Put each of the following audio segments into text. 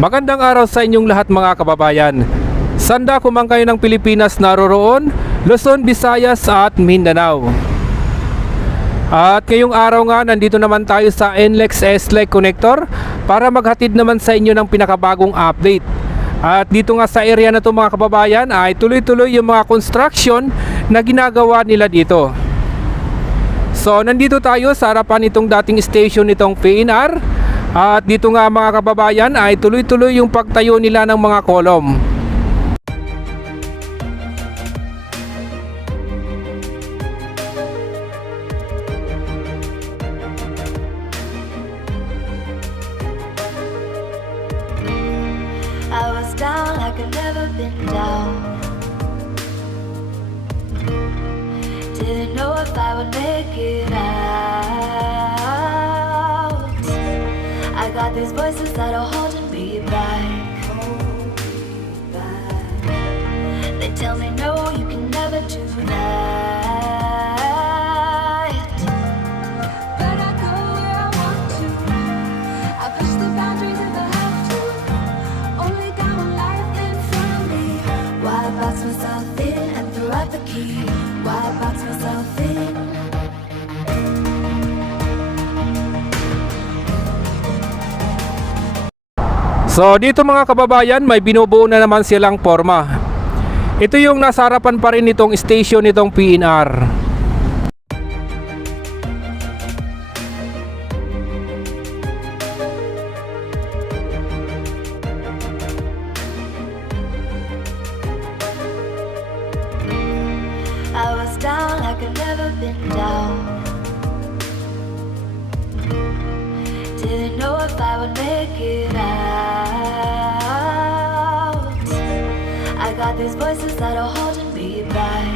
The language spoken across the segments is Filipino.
Magandang araw sa inyong lahat mga kababayan. Sanda kumang kayo ng Pilipinas naroroon, Luzon, Visayas at Mindanao. At ngayong araw nga nandito naman tayo sa NLEX S-Link Connector para maghatid naman sa inyo ng pinakabagong update. At dito nga sa area na to mga kababayan ay tuloy-tuloy yung mga construction na ginagawa nila dito. So nandito tayo sa harapan itong dating station nitong PNR. At dito nga mga kababayan ay tuloy-tuloy yung pagtayo nila ng mga kolom. I was down like I've never been down. Didn't know if I would make it out. I got these voices that are holding me back. They tell me no, you can never do that. But I go where I want to. I push the boundaries if I have to. Only got one life in front of me. Why box myself in and throw out the key? Why box myself in? So dito mga kababayan may binubuo na naman silang forma. Ito yung nasa harapan pa rin nitong station nitong PNR. I was down like I've never been down. Didn't know if I would make it out. I got these voices that are holding me back.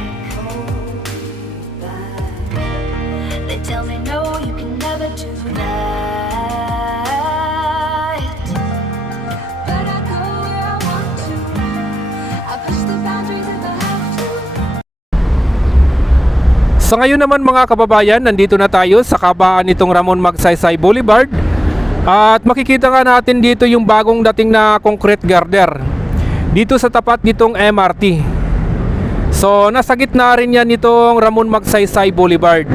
They tell me no, you can never do that. But I go where I want to. I push the boundaries if I have to. Sa ngayon naman mga kababayan, nandito na tayo sa kabaan nitong Ramon Magsaysay Boulevard. At makikita nga natin dito yung bagong dating na concrete girder dito sa tapat nitong MRT. So nasa gitna rin yan nitong Ramon Magsaysay Boulevard.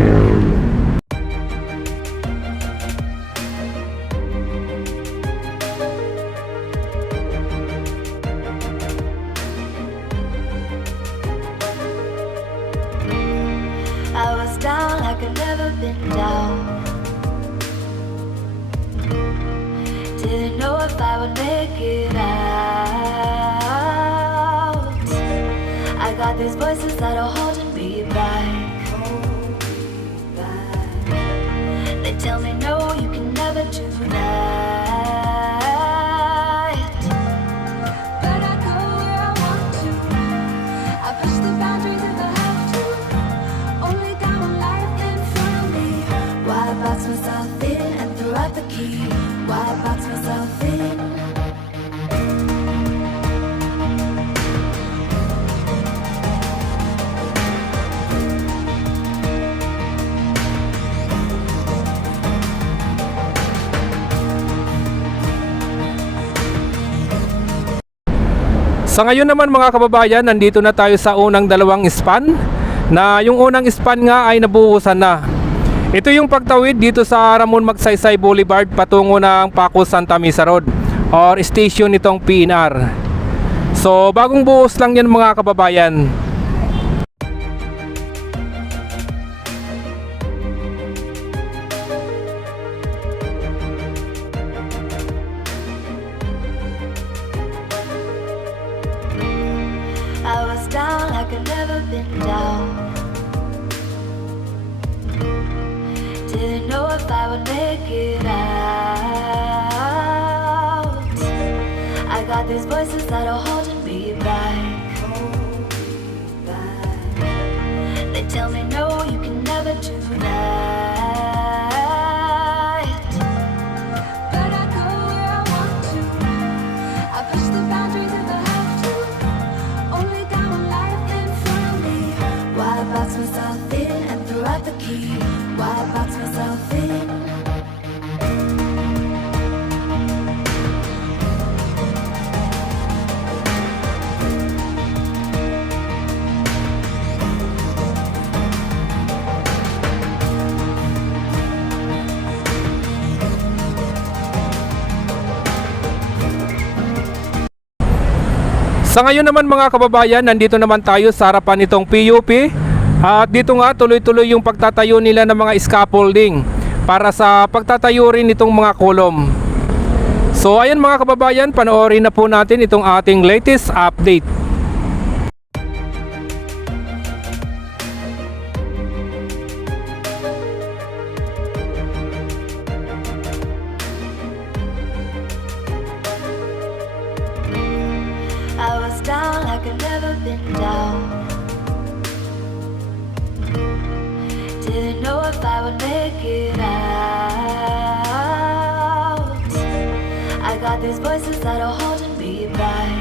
I was down like I've never been down. Didn't know if I would make it out. I got these voices that are holding me back. They tell me no, you can never do that. But I go where I want to. I push the boundaries if I have to. Only got one life in front of me. Why box myself in and throw out the key? Why box myself in? Sa ngayon naman mga kababayan, nandito na tayo sa unang dalawang span. Na yung unang span nga ay nabuhusan na. Ito yung pagtawid dito sa Ramon Magsaysay Boulevard patungo ng Paco Santa Mesa Road or station nitong PNR. So bagong buhos lang yan mga kababayan. I was down like I've never been down. Didn't know if I would make it out. I got these voices that are holding me back. They tell me no, you can never do that. But I go where I want to. I push the boundaries if I have to. Only got one life in front of me. Why box myself in and throw out the key? Why box myself in? Sa ngayon naman mga kababayan, nandito naman tayo sa harapan nitong PUP. At dito nga tuloy-tuloy yung pagtatayo nila ng mga scaffolding para sa pagtatayo rin nitong mga kolom. So ayan mga kababayan, panoorin na po natin itong ating latest update. I was down like I've never been down. Didn't know if I would make it out. I got these voices that are holding me back.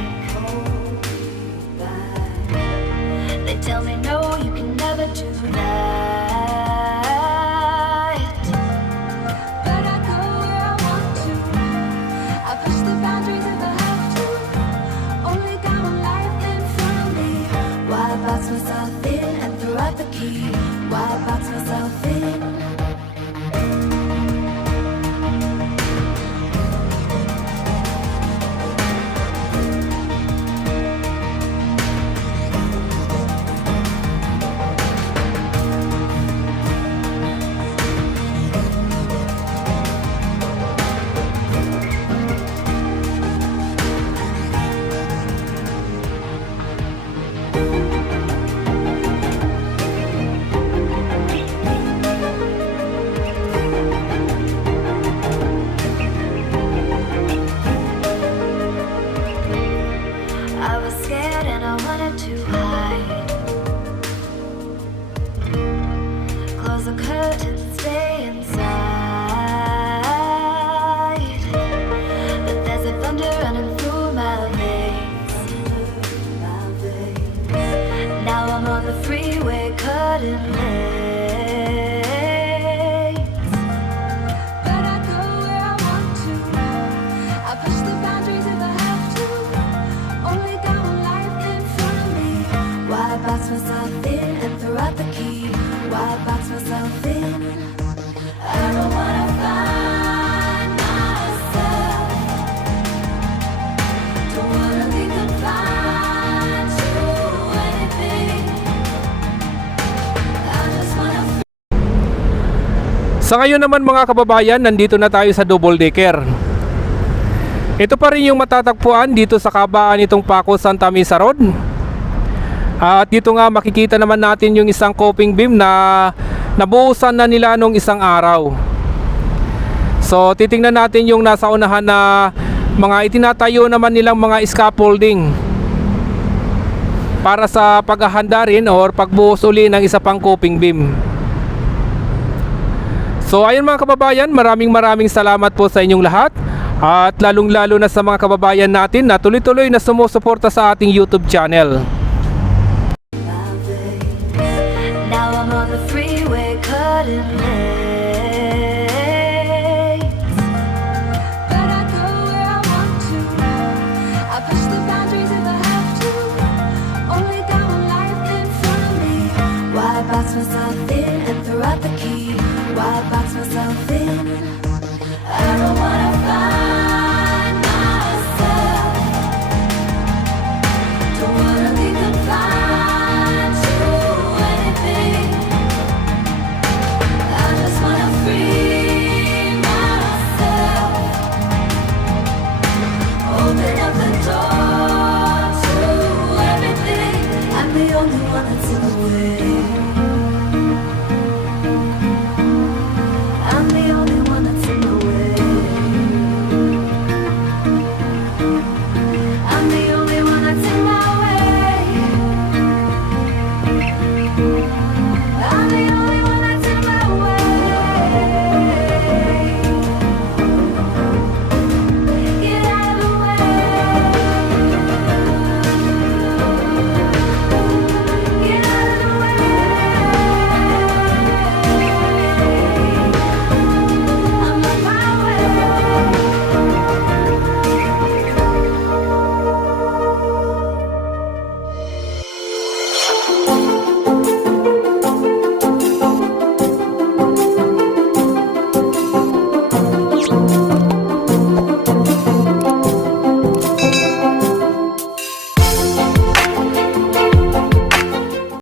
They tell me no, you can never do that. But I go where I want to. I push the boundaries if I have to. Only got one life in front of me. Why box myself in and throw out the key? Why box myself in? I was scared and I wanted to hide. Close the curtains, stay inside. But there's a thunder running through my veins. Now I'm on the freeway cutting lanes. But I go where I want to. I push the boundaries if I have to. Only got one life in front of me. Why box myself in and throw out the key? Why box myself in? I don't wanna find myself. Don't wanna be confined to anything. I just wanna. Sa ngayon naman mga kababayan, nandito na tayo sa double decker. Ito pa rin yung matatagpuan dito sa kabaan nitong Paco Santa Mesa Road. At dito nga makikita naman natin yung isang coping beam na nabuhusan na nila nung isang araw. So titingnan natin yung nasa unahan na mga itinatayo naman nilang mga scaffolding para sa paghahanda rin or pagbuhos uli ng isa pang coping beam. So ayun mga kababayan, maraming salamat po sa inyong lahat. At lalong lalo na sa mga kababayan natin na tuloy-tuloy na sumusuporta sa ating YouTube channel.